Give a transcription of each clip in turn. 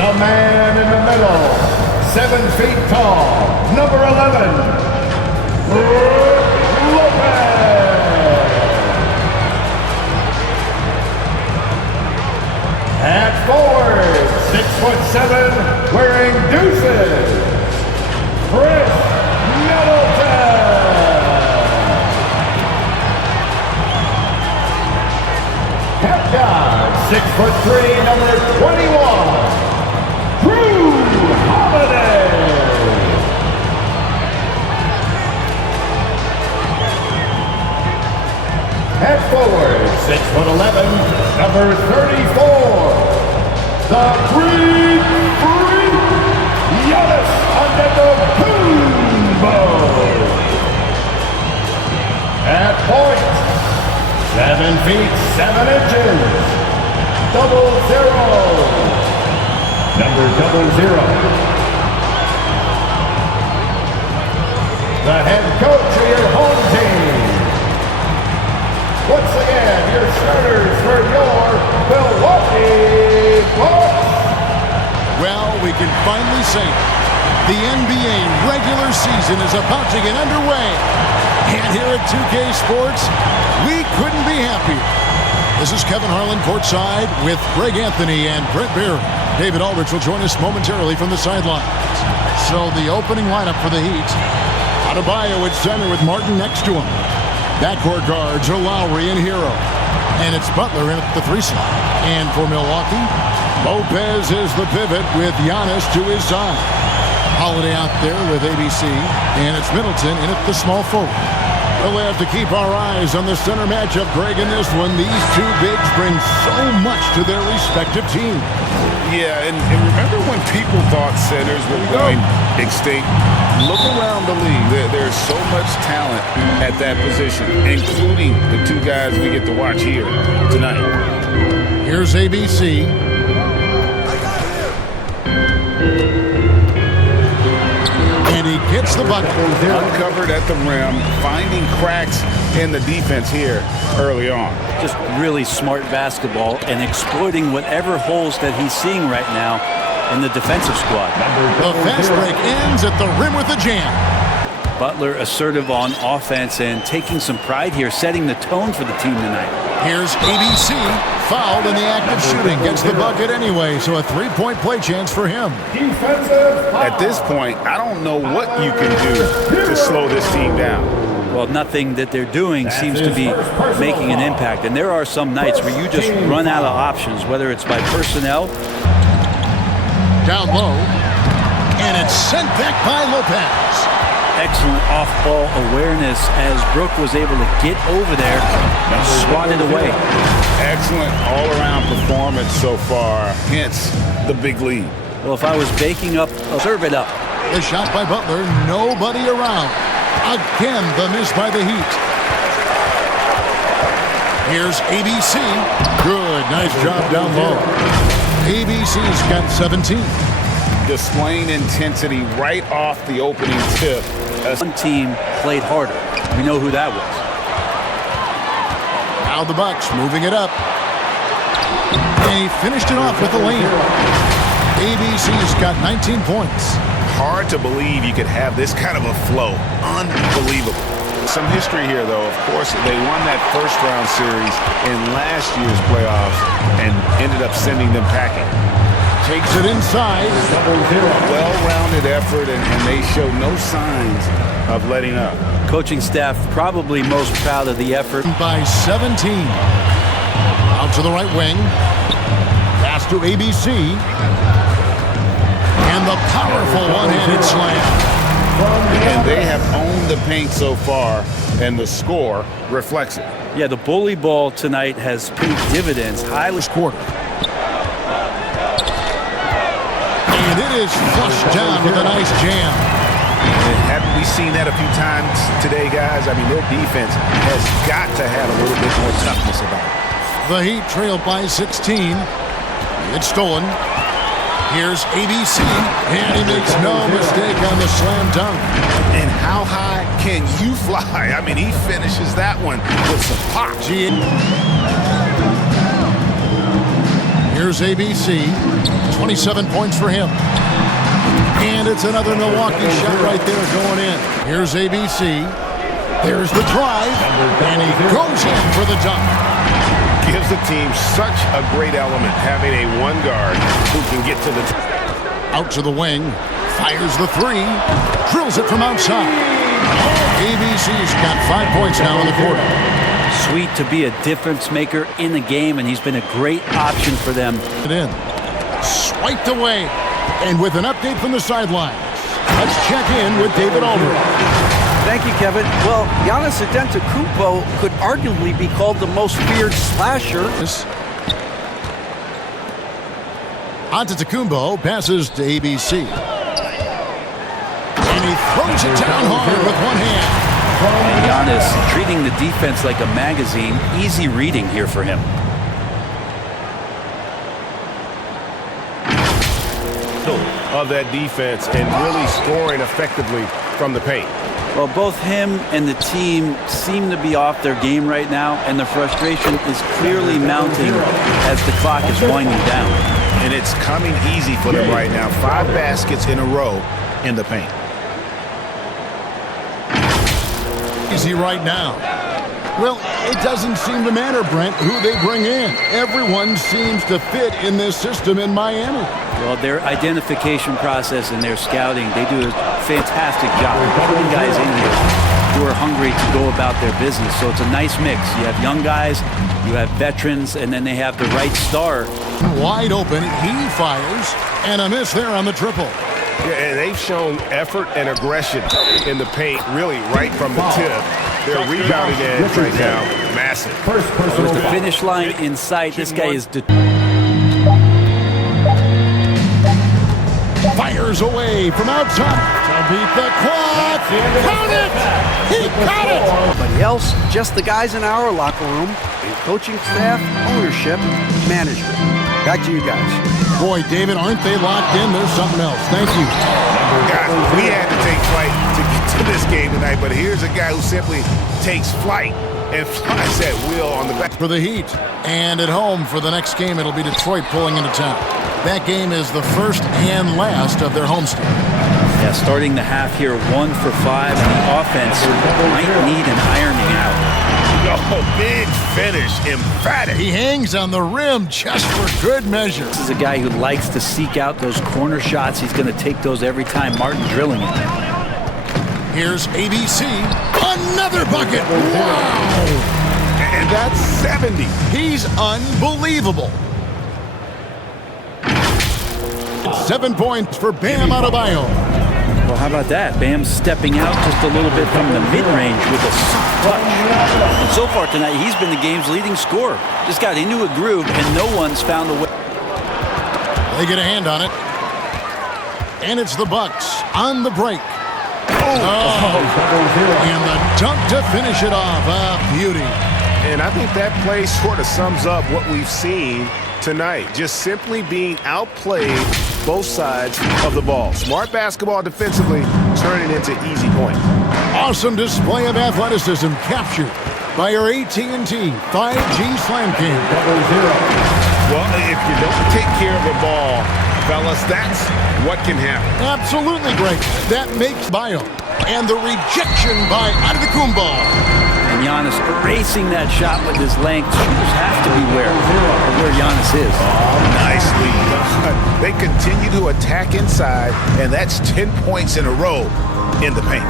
The man in the middle, 7 feet tall, number 11, Lopez. At forward, 6'7", wearing deuces, Chris Middleton. Half guard, 6'3", number 21. At forward, 6'11", number 34, the Greek Freak, Giannis Antetokounmpo. At point, 7 feet 7 inches, 00, number 00. The head coach of your home team. Once again, your starters for your Milwaukee Bucks. Well, we can finally say it. The NBA regular season is about to get underway. And here at 2K Sports, we couldn't be happier. This is Kevin Harlan courtside with Greg Anthony and Brent Barry. David Aldridge will join us momentarily from the sidelines. So the opening lineup for the Heat. Adebayo at center with Martin next to him. Backcourt guards are Lowry and Hero. And it's Butler in at the 3 slot. And for Milwaukee, Lopez is the pivot with Giannis to his side. Holiday out there with ABC. And it's Middleton in at the small forward. We'll have to keep our eyes on the center matchup, Greg, in this one. These two bigs bring so much to their respective teams. Yeah, and remember when people thought centers were going extinct? Look around the league. There's so much talent at that position, including the 2 guys we get to watch here tonight. Here's ABC. And he gets the bucket. Uncovered at the rim, finding cracks in the defense here early on. Just really smart basketball and exploiting whatever holes that he's seeing right now in the defensive squad. The fast break ends at the rim with a jam. Butler assertive on offense and taking some pride here, setting the tone for the team tonight. Here's ABC, fouled in the act of shooting, gets the bucket anyway, so a 3-point play chance for him. At this point, I don't know what you can do to slow this team down. Well, nothing that they're doing seems to be making an impact, and there are some nights where you just run out of options, whether it's by personnel. Down low, and it's sent back by Lopez. Excellent off-ball awareness as Brook was able to get over there and swat it away. Excellent all-around performance so far, hence the big lead. Well, if I was baking up, I'll serve it up. The shot by Butler, nobody around. Again, the miss by the Heat. Here's ABC. Good, nice job down low. ABC's got 17. Displaying intensity right off the opening tip. One team played harder. We know who that was. Now the Bucks moving it up. And he finished it off with a lane. ABC's got 19 points. Hard to believe you could have this kind of a flow. Unbelievable. Some history here, though. Of course, they won that first-round series in last year's playoffs and ended up sending them packing. Takes it inside. Well-rounded effort, and they show no signs of letting up. Coaching staff probably most proud of the effort. By 17. Out to the right wing. Pass to ABC. And the powerful one-handed slam. And they have owned the paint so far, and the score reflects it. Yeah, the bully ball tonight has paid dividends. Highly quarter. And it is flushed down with a nice jam. Haven't we seen that a few times today, guys? I mean, their defense has got to have a little bit more toughness about it. The Heat trail by 16. It's stolen. Here's ABC, and he makes no mistake on the slam dunk. And how high can you fly? I mean, he finishes that one with some pop. Here's ABC. 27 points for him. And it's another Milwaukee shot right there going in. Here's ABC. There's the drive. And he goes in for the dunk. Gives the team such a great element having a one guard who can get to the out to the wing, fires the three, drills it from outside. ABC's got 5 points now in the quarter. Sweet to be a difference maker in the game, and he's been a great option for them. Swiped away, and with an update from the sidelines, let's check in with David Aldridge. Thank you, Kevin. Well, Giannis Antetokounmpo could arguably be called the most feared slasher. Antetokounmpo passes to ABC. And he throws it down hard with one hand. And Giannis treating the defense like a magazine. Easy reading here for him. of that defense and really scoring effectively from the paint. Well, both him and the team seem to be off their game right now, and the frustration is clearly mounting as the clock is winding down. And it's coming easy for them right now. 5 baskets in a row in the paint. Easy right now. Well, it doesn't seem to matter, Brent, who they bring in. Everyone seems to fit in this system in Miami. Well, their identification process and their scouting, they do a fantastic job of putting guys in here who are hungry to go about their business. So it's a nice mix. You have young guys, you have veterans, and then they have the right star. Wide open, he fires, and a miss there on the triple. Yeah, and they've shown effort and aggression in the paint, really right from the tip. Their rebounding edge right now, massive. With the finish line in sight, this guy is... Fires away from outside to beat the clock. Count it! He got it! Nobody else, just the guys in our locker room, and coaching staff, ownership, management. Back to you guys. Boy, David, aren't they locked in? There's something else. Thank you. Guys, we had to take flight to get to this game tonight, but here's a guy who simply takes flight and flies at will on the back. For the Heat. And at home for the next game, it'll be Detroit pulling into town. That game is the first and last of their homestand. Yeah, starting the half here, 1 for 5, and the offense might need an ironing out. Oh, big finish, emphatic. He hangs on the rim just for good measure. This is a guy who likes to seek out those corner shots. He's going to take those every time Martin drilling it. Here's ABC. Another bucket. Wow. And that's 70. He's unbelievable. 7 points for Bam Adebayo. Well, how about that? Bam stepping out just a little bit from the mid-range with a soft touch. And so far tonight, he's been the game's leading scorer. Just got into a groove, and no one's found a way. They get a hand on it. And it's the Bucks on the break. And the dunk to finish it off. A beauty. And I think that play sort of sums up what we've seen tonight. Just simply being outplayed both sides of the ball. Smart basketball defensively, turning into easy points. Awesome display of athleticism captured by your AT&T 5G Slam King. Well, if you don't take care of the ball, fellas, that's what can happen. Absolutely great. That makes Bio. And the rejection by Antetokounmpo. And Giannis erasing that shot with his length. Shooters have to beware of where Giannis is. Nicely done. They continue to attack inside, and that's 10 points in a row in the paint.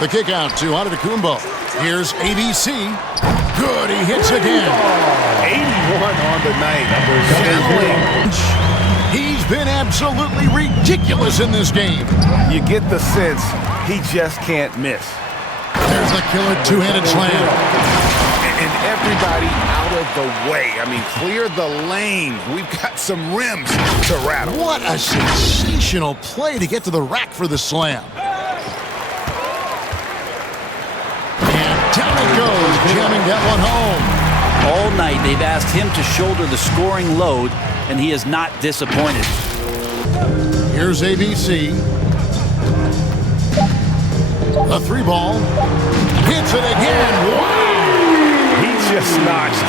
The kick out to Antetokounmpo. Here's ABC. Good, he hits again. 81 on the night. He's been absolutely ridiculous in this game. You get the sense he just can't miss. There's the killer two-handed slam. And everybody out of the way. I mean, clear the lane. We've got some rims to rattle. What a sensational play to get to the rack for the slam. And down it goes, jamming that one home. All night, they've asked him to shoulder the scoring load, and he is not disappointed. Here's ABC. A 3-ball. Hits it again. Wow! He just notched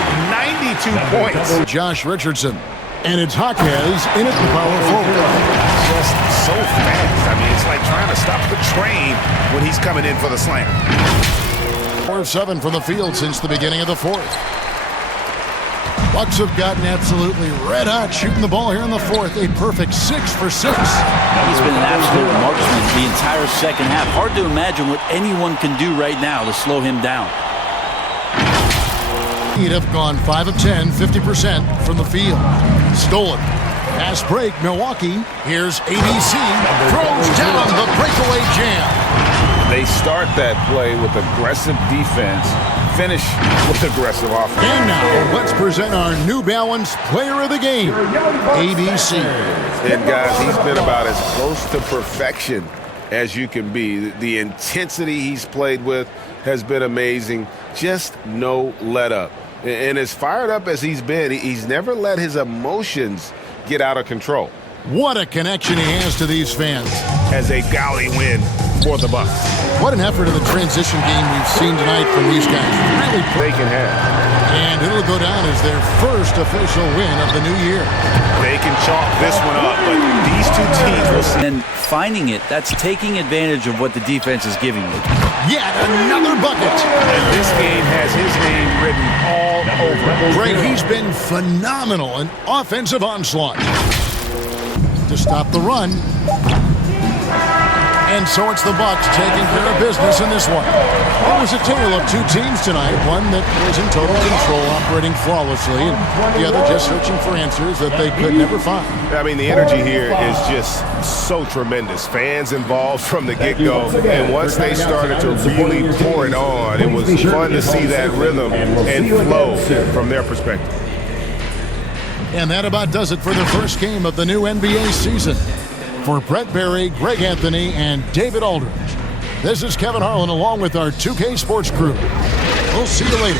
22 points. Josh Richardson. And it's Jaquez in at the power forward. Just so fast. I mean, it's like trying to stop the train when he's coming in for the slam. 4 of 7 from the field since the beginning of the fourth. Bucks have gotten absolutely red hot shooting the ball here in the fourth. A perfect 6 for 6. He's been an absolute marksman the entire second half. Hard to imagine what anyone can do right now to slow him down. He'd have gone 5 of 10, 50% from the field. Stolen. Pass break, Milwaukee. Here's ABC. Throws down the breakaway jam. They start that play with aggressive defense, finish with aggressive offense. And now, let's present our New Balance Player of the Game, ABC. And guys, he's been about as close to perfection as you can be. The intensity he's played with has been amazing. Just no let up. And as fired up as he's been, he's never let his emotions get out of control. What a connection he has to these fans. As a gaudy win for the Bucks. What an effort in the transition game we've seen tonight from these guys. Really They can have. And it'll go down as their first official win of the new year. They can chalk this one up, but these two teams will see. And finding it, that's taking advantage of what the defense is giving you. Yet another bucket. And this game has his name written all over. Greg, he's been phenomenal in offensive onslaught. To stop the run. And so it's the Bucks taking care of business in this one. It was a tale of two teams tonight. One that was in total control, operating flawlessly, and the other just searching for answers that they could never find. I mean, the energy here is just so tremendous. Fans involved from the get-go. And once they started to really pour it on, it was fun to see that rhythm and flow from their perspective. And that about does it for the first game of the new NBA season. For Brett Berry, Greg Anthony, and David Aldridge, this is Kevin Harlan along with our 2K Sports crew. We'll see you later.